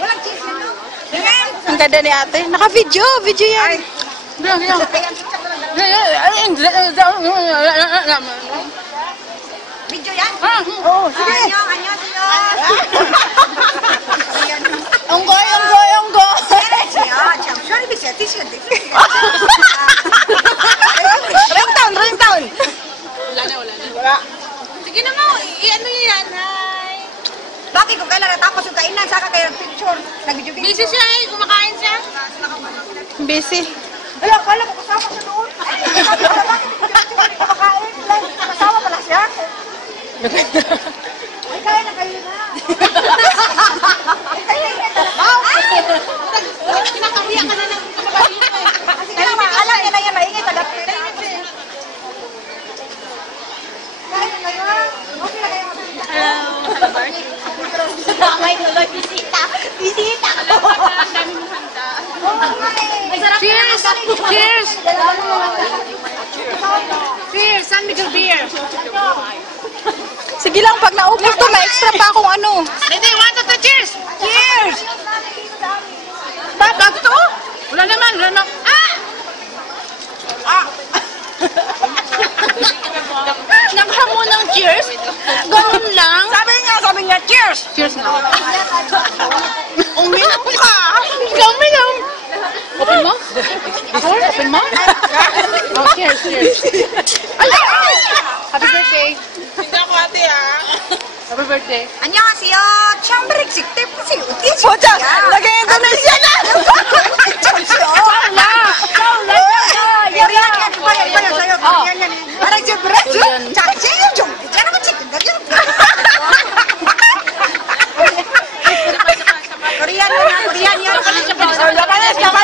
Walang cheese yun, no? Ang ganda ni ate. Naka-video. Video yan. Video yan? Oo, sige. Anyo, siyo. Onggoy, onggoy, onggoy. Sorry, bisa. Tisun. Ringtone. Wala. Sige na mo, i-ano nyo yan, hi. Bakit kung kailan natapos yung kainan, saka kayo picture, nag-video. Busy siya eh, kumakain siya. Busy. Wala, kala ko kasama siya doon. Bakit hindi ko kumakain? Kasama pala siya. Ay, kaya na kayo na. Kinakahiya ka na ng kumakain mo eh. Sige na, alam niya na yan, maingay, tagapit. Kaya na yan. Okay na kayo. May tuloy, bisita. Bisita. Ang dami mong handa. Cheers! Cheers! Cheers! San Miguel beer. Sige lang, pag naubos to, may extra pa akong ano. Hindi, one, two, cheers! Cheers! Bakit to? Wala naman. Naghamon ng cheers? Ganun lang? Sabi niya, cheers! Cheers na. Uminom ka! Ikaw uminom! Open mo? Open mo? Oh, cheers. Happy birthday. Hindi ako ate ah. Happy birthday. 안녕하세요. 처음 직접 보세요. 어떻게 Pucha! Lagay Indonesia na! Saula! Parang siyempre, 자체요 좀 있잖아, 그치? Korean yan. Japanese!